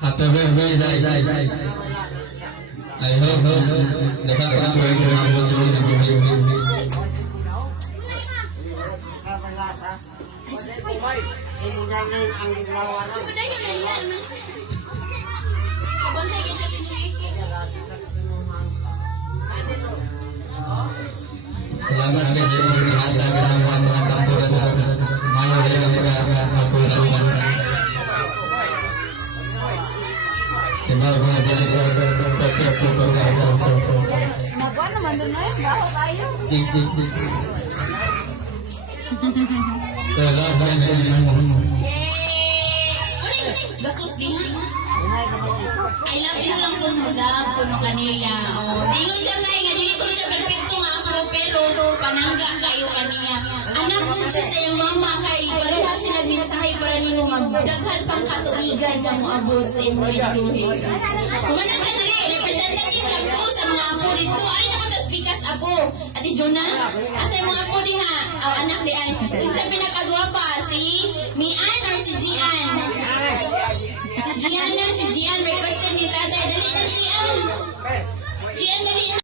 Happy birthday, Day. I hope nakakatuloy ko ang susunod na buhay. Salamat kayo sa lahat ng ginawa ng mga kampuran na mayo rin ang mga kakulan. Diba mga janitor, Magawa naman doon na yun, baho tayo. Gastos di ha? I love you lang po mula po no kanila. Ingon siya tayo nga, dili ko siya perfecto nga ako, pero panangga kayo kaniya. Anak mo siya sa iyong mama kay pareha sila minsahay para nimo magdaghan pang katuigan na moabot sa imong buhay. Kumanan ka dali, representative lang po sa mga apo dito. Ay naman tas bikas apo. Ati Jonah, asa yung mga apo diha? Anak di ay. Kinsa pinakagwapa si Mian or si Gian? Si Gian lang, si Gian requested ni tatay. Dali na Gian. Gian dali na.